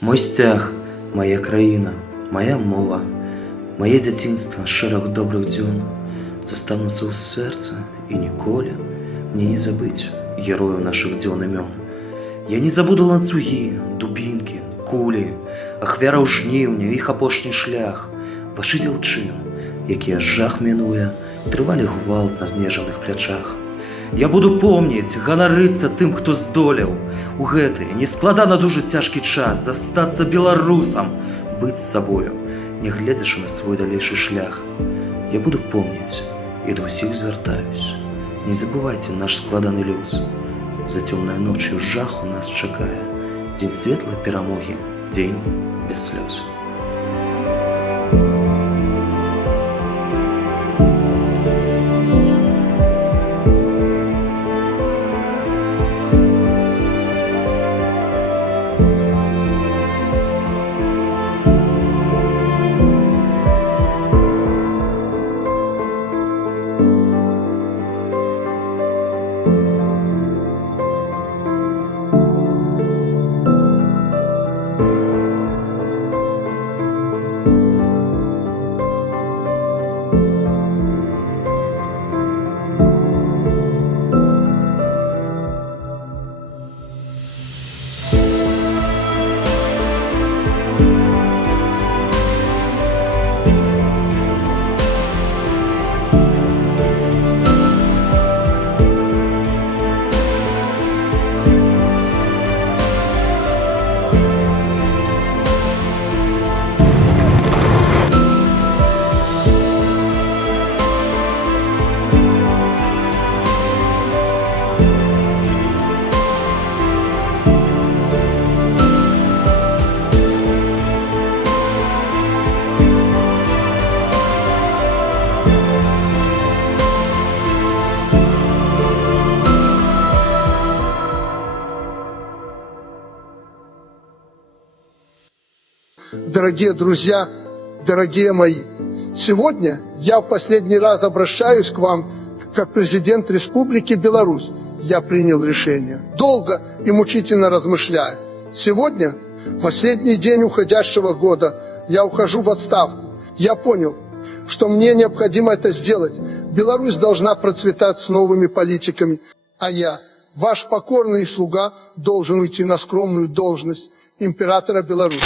Мой сцяг, моя краіна, моя мова, мае дзяцінства, шэраг добрых дзён застануцца ў сэрцы і ніколі мне не забыць герояў нашых дзён імён. Я не забуду ланцугі, дубінкі, кулі, ахвяраў жніўня, іх апошні шлях, вашы дзяўчын, якія жах мінуе, трывалі гвалт на знежаных плячах. Я буду помніць, ганарыцца тым, хто здолеў у гэты нескладана дужа цяжкі час застацца беларусам, быць сабою, не гледзячы на свой далейшы шлях. Я буду помніць і да ўсіх звяртаюсь. Не забывайце наш складаны лёс. За цёмнай ночью жаху нас чакае дзень светлай перамогі, дзень без слёз. Дорогие друзья, дорогие мои, сегодня я в последний раз обращаюсь к вам как президент Республики Беларусь. Я принял решение, долго и мучительно размышляя. Сегодня, последний день уходящего года, я ухожу в отставку. Я понял, что мне необходимо это сделать. Беларусь должна процветать с новыми политиками, а я, ваш покорный слуга, должен уйти на скромную должность императора Беларуси.